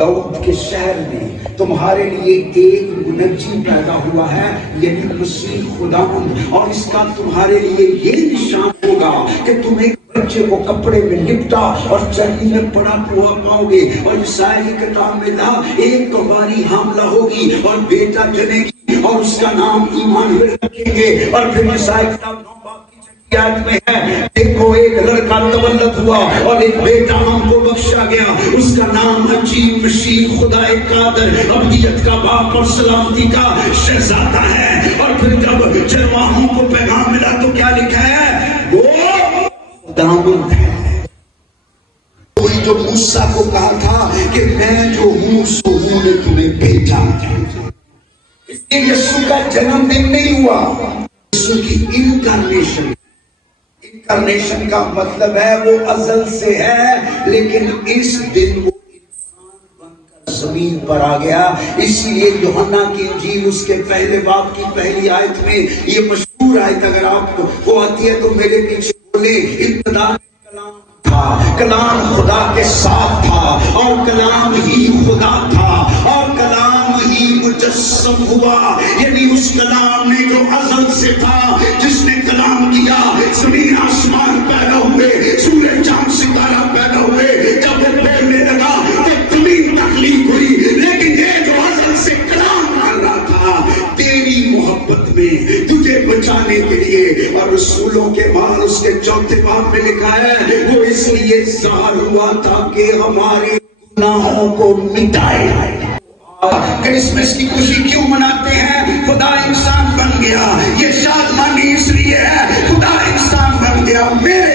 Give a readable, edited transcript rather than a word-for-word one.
داؤد کے شہر میں تمہارے لیے ایک منجی پیدا ہوا ہے، یعنی مسیح خداوند، اور اس کا تمہارے لیے یہ نشان ہوگا کہ تم ایک بچے کو کپڑے میں لپٹا اور چرنی میں پڑا ہوا پاؤ گے، اور عیسائی کی کتاب میں تھا ایک کواری حاملہ ہوگی اور بیٹا جنے گی اور اس کا نام ایمانویل رکھیں گے۔ اور پھر عیسائی کتاب 9 باب کی آیت میں ہے، دیکھو ایک لڑکا تولد ہوا اور ایک بیٹا ہم کو بخشا گیا، اس کا نام عجیب، مسیح، خدا قادر، ابدیت کا باپ اور سلامتی کا شہزادہ ہے۔ اور پھر جب چرواہوں کو پیغام ملا تو کیا لکھا ہے؟ وہ خداوند ہے، وہی جو موسیٰ کو کہا تھا کہ میں جو ہوں سو ہوں نے تمہیں بھیجا۔ اس لیے یسوع کا جنم دن نہیں ہوا، یسوع کی انکارنیشن۔ انکارنیشن کا مطلب ہے وہ ازل سے ہے، لیکن اس دن وہ انسان بن کر زمین پر آ گیا۔ اس لیے یوحنا کی انجیل اس کے پہلے باب کی پہلی آیت میں یہ مشہور آیت اگر آپ کو آتی ہے تو میرے پیچھے بولے، ابتدا میں کلام تھا، کلام خدا کے ساتھ تھا اور کلام ہی خدا تھا اور کلام ہی مجسم ہوا، یعنی اس کلام نے جو ازل سے تھا، جس نے کلام کیا، زمین آسمان پیدا ہوئے، سورج چاند ستارہ پیدا ہوئے، جب وہ بولنے لگا تو زمین تخلیق ہوئی۔ لیکن یہ جو ازل سے کلام کر رہا تھا تیری محبت میں تجھے بچانے کے لیے، اور رسولوں کے بعد اس کے 4 باب میں لکھا ہے وہ اس لیے ظاہر ہوا تھا کہ ہمارے گناہوں کو مٹائے۔ کرسمس کی خوشی کیوں مناتے ہیں؟ خدا انسان بن گیا۔ یہ شادمانی اس لیے ہے خدا انسان بن گیا، میرے